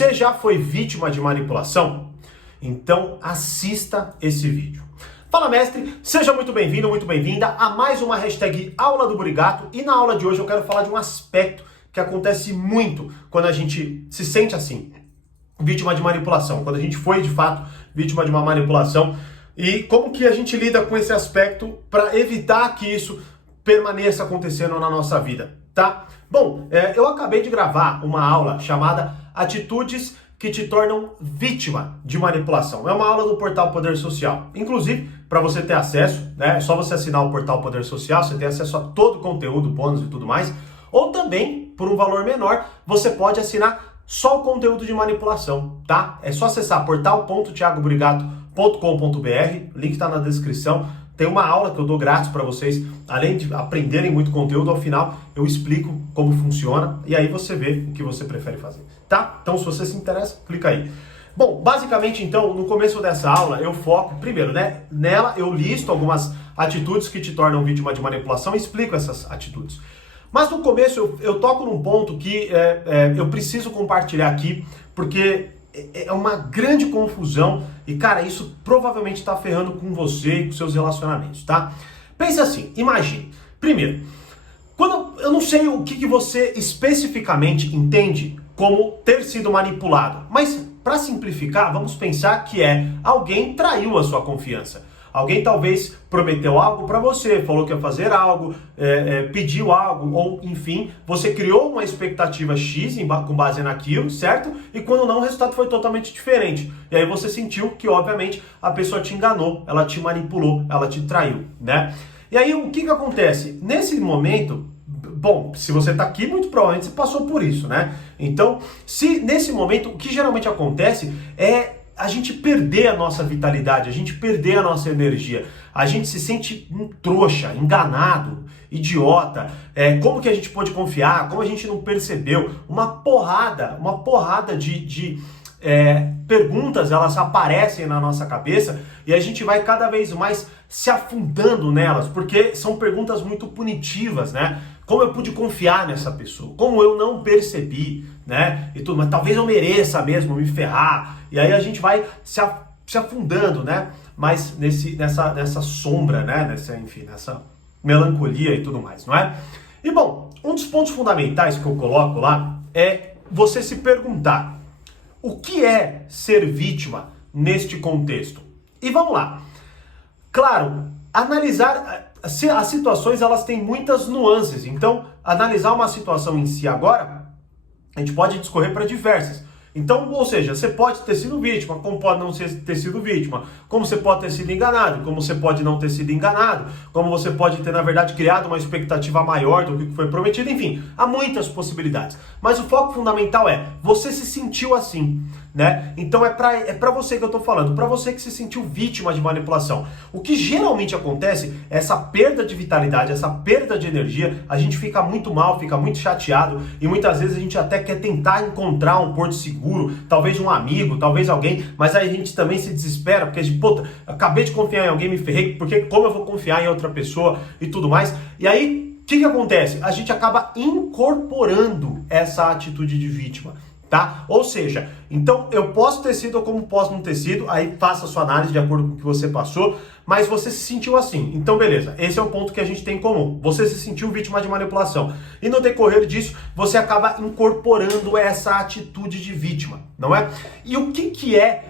Você já foi vítima de manipulação? Então assista esse vídeo. Fala, mestre, seja muito bem-vindo, muito bem-vinda a mais uma hashtag Aula do Burigato. E na aula de hoje eu quero falar de um aspecto que acontece muito quando a gente se sente assim, vítima de manipulação, quando a gente foi de fato vítima de uma manipulação, e como que a gente lida com esse aspecto para evitar que isso permaneça acontecendo na nossa vida, tá? Bom, eu acabei de gravar uma aula chamada Atitudes que te tornam vítima de manipulação. É uma aula do portal Poder Social. Inclusive, para você ter acesso, né, é só você assinar o portal Poder Social, você tem acesso a todo o conteúdo, bônus e tudo mais. Ou também, por um valor menor, você pode assinar só o conteúdo de manipulação, tá? É só acessar portal.thiagoburigato.com.br, o link está na descrição. Tem uma aula que eu dou grátis para vocês, além de aprenderem muito conteúdo, ao final eu explico como funciona e aí você vê o que você prefere fazer, tá? Então, se você se interessa, clica aí. Bom, basicamente, então, no começo dessa aula, eu foco, primeiro, né? Nela eu listo algumas atitudes que te tornam vítima de manipulação e explico essas atitudes. Mas no começo eu toco num ponto que eu preciso compartilhar aqui, porque é uma grande confusão e, cara, isso provavelmente está ferrando com você e com seus relacionamentos, tá? Pense assim, imagine. Primeiro, eu não sei o que você especificamente entende como ter sido manipulado, mas para simplificar, vamos pensar que alguém traiu a sua confiança. Alguém talvez prometeu algo para você, falou que ia fazer algo, pediu algo, ou enfim, você criou uma expectativa X com base naquilo, certo? E quando não, o resultado foi totalmente diferente. E aí você sentiu que, obviamente, a pessoa te enganou, ela te manipulou, ela te traiu, né? E aí o que acontece? Nesse momento, bom, se você está aqui, muito provavelmente você passou por isso, né? Então, nesse momento, o que geralmente acontece é a gente perder a nossa vitalidade, a gente perder a nossa energia, a gente se sente um trouxa, enganado, idiota, como que a gente pode confiar, como a gente não percebeu, uma porrada de perguntas, elas aparecem na nossa cabeça e a gente vai cada vez mais se afundando nelas, porque são perguntas muito punitivas, né? Como eu pude confiar nessa pessoa? Como eu não percebi, né? E tudo, mas talvez eu mereça mesmo me ferrar. E aí a gente vai se afundando, né? Mas nessa sombra, né? Nessa melancolia e tudo mais, não é? E bom, um dos pontos fundamentais que eu coloco lá é você se perguntar: o que é ser vítima neste contexto? E vamos lá. Claro, analisar as situações, elas têm muitas nuances. Então, analisar uma situação em si agora, a gente pode discorrer para diversas. Então, ou seja, você pode ter sido vítima, como pode não ter sido vítima, como você pode ter sido enganado, como você pode não ter sido enganado, como você pode ter, na verdade, criado uma expectativa maior do que foi prometido, enfim, há muitas possibilidades. Mas o foco fundamental você se sentiu assim, né? Então é pra você que eu tô falando, pra você que se sentiu vítima de manipulação. O que geralmente acontece é essa perda de vitalidade, essa perda de energia, a gente fica muito mal, fica muito chateado e muitas vezes a gente até quer tentar encontrar um porto seguro, talvez um amigo, talvez alguém, mas aí a gente também se desespera, porque a gente, acabei de confiar em alguém, me ferrei, porque como eu vou confiar em outra pessoa e tudo mais? E aí, o que acontece? A gente acaba incorporando essa atitude de vítima, tá? Ou seja, então eu posso ter sido ou como posso não ter sido, aí faça a sua análise de acordo com o que você passou, mas você se sentiu assim. Então beleza, esse é o ponto que a gente tem em comum. Você se sentiu vítima de manipulação. E no decorrer disso, você acaba incorporando essa atitude de vítima, não é? E o que é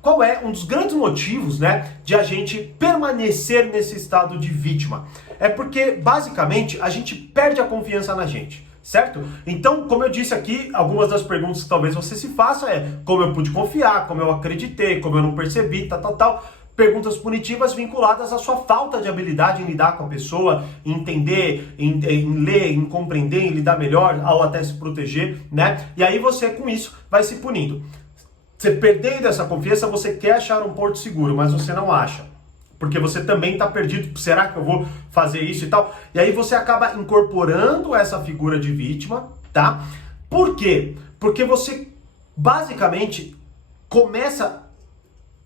qual é um dos grandes motivos, né, de a gente permanecer nesse estado de vítima? É porque, basicamente, a gente perde a confiança na gente. Certo? Então, como eu disse aqui, algumas das perguntas que talvez você se faça como eu pude confiar, como eu acreditei, como eu não percebi, tal. Perguntas punitivas vinculadas à sua falta de habilidade em lidar com a pessoa, em entender, em ler, em compreender, em lidar melhor, ou até se proteger, né? E aí você, com isso, vai se punindo. Você perdendo essa confiança, você quer achar um porto seguro, mas você não acha. Porque você também está perdido, será que eu vou fazer isso e tal? E aí você acaba incorporando essa figura de vítima, tá? Por quê? Porque você basicamente começa,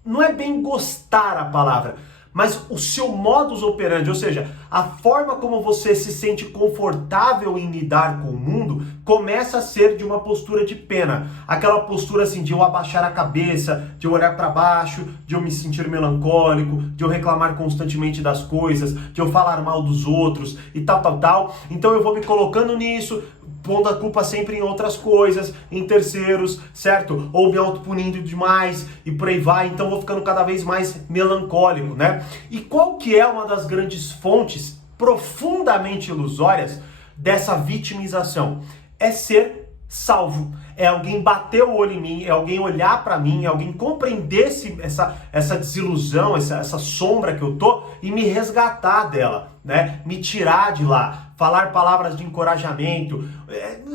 não é bem gostar a palavra, mas o seu modus operandi, ou seja, a forma como você se sente confortável em lidar com o mundo, começa a ser de uma postura de pena. Aquela postura assim de eu abaixar a cabeça, de eu olhar para baixo, de eu me sentir melancólico, de eu reclamar constantemente das coisas, de eu falar mal dos outros e tal, tal, tal. Então eu vou me colocando nisso, pondo a culpa sempre em outras coisas, em terceiros, certo? Ou me autopunindo demais e por aí vai. Então eu vou ficando cada vez mais melancólico, né? E qual que é uma das grandes fontes profundamente ilusórias dessa vitimização? É ser salvo. É alguém bater o olho em mim, é alguém olhar para mim, é alguém compreender essa desilusão, essa sombra que eu tô e me resgatar dela, né? Me tirar de lá, falar palavras de encorajamento,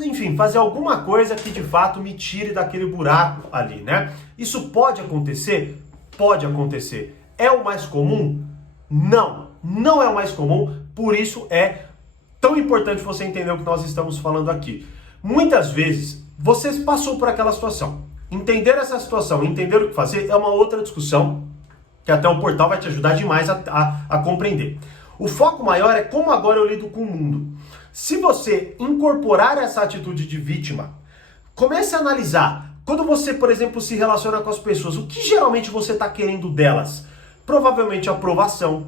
enfim, fazer alguma coisa que de fato me tire daquele buraco ali, né? Isso pode acontecer? Pode acontecer. É o mais comum? Não, não é o mais comum, por isso é tão importante você entender o que nós estamos falando aqui. Muitas vezes, você passou por aquela situação. Entender essa situação, entender o que fazer, é uma outra discussão que até o portal vai te ajudar demais a compreender. O foco maior é como agora eu lido com o mundo. Se você incorporar essa atitude de vítima, comece a analisar. Quando você, por exemplo, se relaciona com as pessoas, o que geralmente você está querendo delas? Provavelmente aprovação,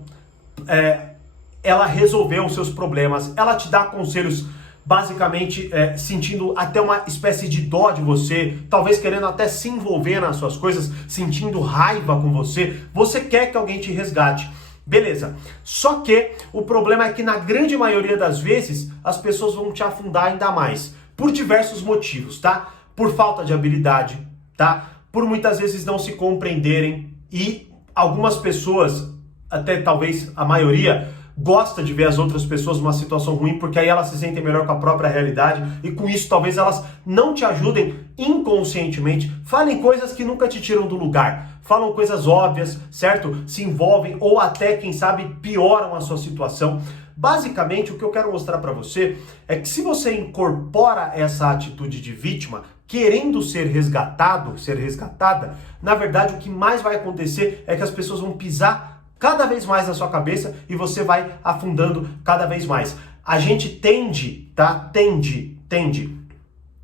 ela resolveu os seus problemas, ela te dá conselhos basicamente sentindo até uma espécie de dó de você, talvez querendo até se envolver nas suas coisas, sentindo raiva com você, você quer que alguém te resgate. Beleza, só que o problema é que na grande maioria das vezes as pessoas vão te afundar ainda mais, por diversos motivos, tá? Por falta de habilidade, tá? Por muitas vezes não se compreenderem e algumas pessoas, até talvez a maioria, gosta de ver as outras pessoas numa situação ruim, porque aí elas se sentem melhor com a própria realidade e com isso talvez elas não te ajudem inconscientemente. Falem coisas que nunca te tiram do lugar, falam coisas óbvias, certo? Se envolvem ou até, quem sabe, pioram a sua situação. Basicamente, o que eu quero mostrar para você é que se você incorpora essa atitude de vítima, querendo ser resgatado, ser resgatada, na verdade o que mais vai acontecer é que as pessoas vão pisar cada vez mais na sua cabeça e você vai afundando cada vez mais. A gente tende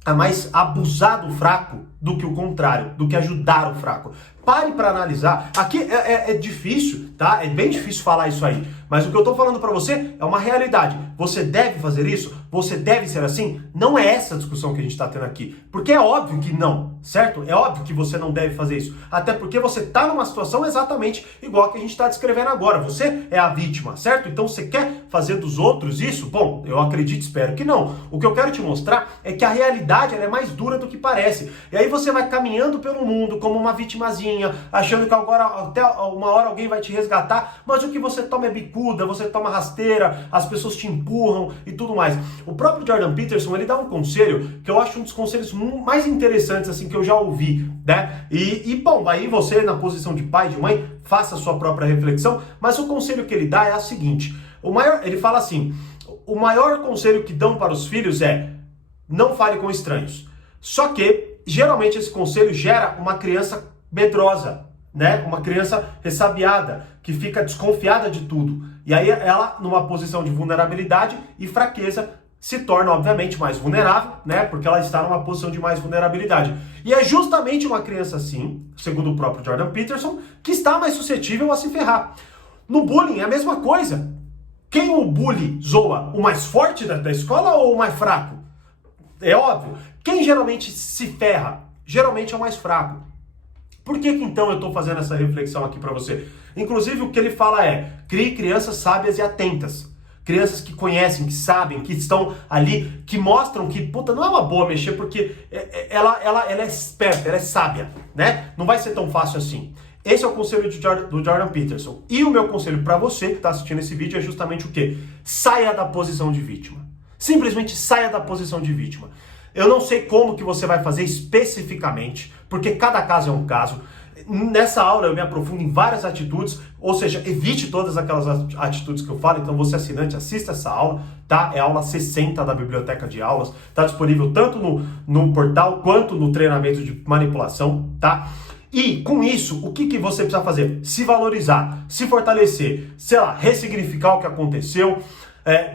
a mais abusar do fraco do que o contrário, do que ajudar o fraco. Pare para analisar. Aqui é difícil, tá? É bem difícil falar isso aí. Mas o que eu tô falando para você é uma realidade. Você deve fazer isso? Você deve ser assim? Não é essa a discussão que a gente tá tendo aqui. Porque é óbvio que não, certo? É óbvio que você não deve fazer isso. Até porque você tá numa situação exatamente igual a que a gente tá descrevendo agora. Você é a vítima, certo? Então você quer fazer dos outros isso? Bom, eu acredito, espero que não. O que eu quero te mostrar é que a realidade ela é mais dura do que parece. E aí você vai caminhando pelo mundo como uma vitimazinha, achando que agora até uma hora alguém vai te resgatar, mas o que você toma é bicuda, você toma rasteira, as pessoas te empurram e tudo mais. O próprio Jordan Peterson, ele dá um conselho que eu acho um dos conselhos mais interessantes assim que eu já ouvi, né? Bom, aí você na posição de pai, de mãe, faça a sua própria reflexão, mas o conselho que ele dá é o seguinte, ele fala assim, o maior conselho que dão para os filhos é não fale com estranhos. Só que, geralmente, esse conselho gera uma criança medrosa, né? Uma criança ressabiada, que fica desconfiada de tudo. E aí ela, numa posição de vulnerabilidade e fraqueza, se torna, obviamente, mais vulnerável, né? Porque ela está numa posição de mais vulnerabilidade. E é justamente uma criança assim, segundo o próprio Jordan Peterson, que está mais suscetível a se ferrar. No bullying é a mesma coisa. Quem o bully zoa? O mais forte da escola ou o mais fraco? É óbvio. Quem geralmente se ferra? Geralmente é o mais fraco. Por que então eu estou fazendo essa reflexão aqui para você? Inclusive o que ele fala é, crie crianças sábias e atentas. Crianças que conhecem, que sabem, que estão ali, que mostram que, puta, não é uma boa mexer porque ela é esperta, ela é sábia, né? Não vai ser tão fácil assim. Esse é o conselho do Jordan Peterson. E o meu conselho para você que está assistindo esse vídeo é justamente o quê? Saia da posição de vítima. Simplesmente saia da posição de vítima. Eu não sei como que você vai fazer especificamente, porque cada caso é um caso. Nessa aula eu me aprofundo em várias atitudes, ou seja, evite todas aquelas atitudes que eu falo. Então você assinante, assista essa aula, tá? É a aula 60 da biblioteca de aulas, está disponível tanto no portal quanto no treinamento de manipulação, tá? E com isso, o que você precisa fazer? Se valorizar, se fortalecer, sei lá, ressignificar o que aconteceu,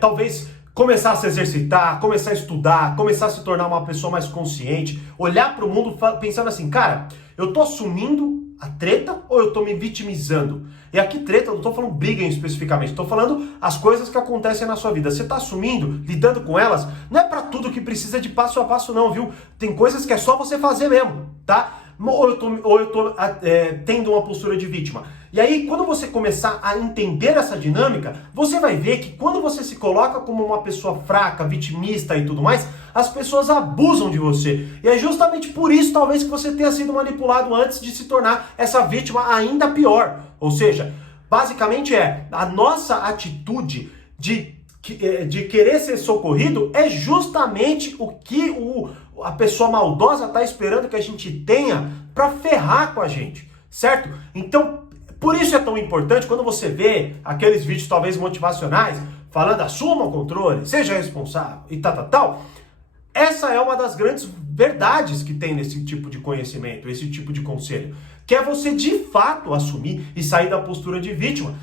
talvez começar a se exercitar, começar a estudar, começar a se tornar uma pessoa mais consciente, olhar para o mundo pensando assim, cara, eu tô assumindo a treta ou eu tô me vitimizando? E aqui treta, eu não tô falando briga especificamente, tô falando as coisas que acontecem na sua vida. Você tá assumindo, lidando com elas, não é para tudo que precisa de passo a passo não, viu? Tem coisas que é só você fazer mesmo, tá? Ou eu tô tendo uma postura de vítima. E aí, quando você começar a entender essa dinâmica, você vai ver que quando você se coloca como uma pessoa fraca, vitimista e tudo mais, as pessoas abusam de você. E é justamente por isso, talvez, que você tenha sido manipulado antes de se tornar essa vítima ainda pior. Ou seja, basicamente a nossa atitude de querer ser socorrido é justamente o que a pessoa maldosa está esperando que a gente tenha para ferrar com a gente, certo? Então, por isso é tão importante quando você vê aqueles vídeos talvez motivacionais falando assuma o controle, seja responsável e tal. Essa é uma das grandes verdades que tem nesse tipo de conhecimento, esse tipo de conselho, que é você de fato assumir e sair da postura de vítima.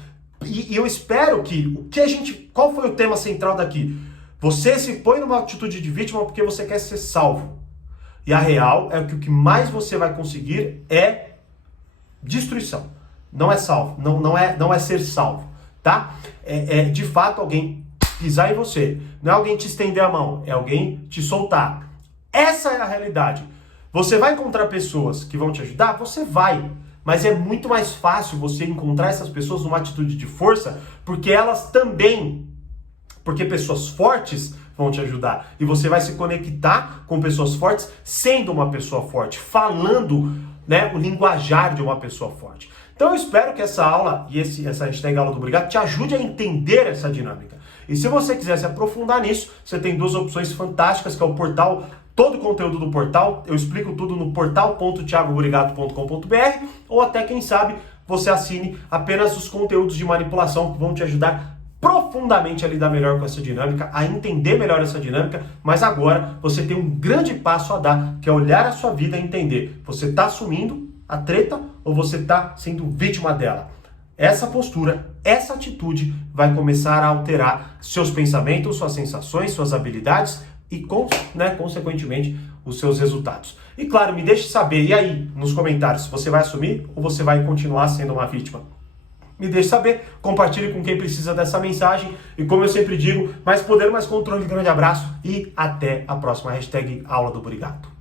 E eu espero que qual foi o tema central daqui? Você se põe numa atitude de vítima porque você quer ser salvo. E a real é que o que mais você vai conseguir é destruição. Não é salvo, não é ser salvo, tá? É de fato alguém pisar em você. Não é alguém te estender a mão, é alguém te soltar. Essa é a realidade. Você vai encontrar pessoas que vão te ajudar? Você vai. Mas é muito mais fácil você encontrar essas pessoas numa atitude de força, porque pessoas fortes vão te ajudar. E você vai se conectar com pessoas fortes sendo uma pessoa forte, falando, o linguajar de uma pessoa forte. Então eu espero que essa aula e essa hashtag aula do Obrigado te ajude a entender essa dinâmica. E se você quiser se aprofundar nisso, você tem duas opções fantásticas, que é o portal, todo o conteúdo do portal, eu explico tudo no portal.thiagoburigato.com.br, ou até, quem sabe, você assine apenas os conteúdos de manipulação que vão te ajudar profundamente a lidar melhor com essa dinâmica, a entender melhor essa dinâmica, mas agora você tem um grande passo a dar, que é olhar a sua vida e entender, você está assumindo a treta ou você está sendo vítima dela? Essa postura, essa atitude vai começar a alterar seus pensamentos, suas sensações, suas habilidades e, consequentemente, os seus resultados. E claro, me deixe saber, e aí, nos comentários, você vai assumir ou você vai continuar sendo uma vítima? Me deixe saber, compartilhe com quem precisa dessa mensagem e, como eu sempre digo, mais poder, mais controle. Grande abraço e até a próxima hashtag Aula do Obrigado.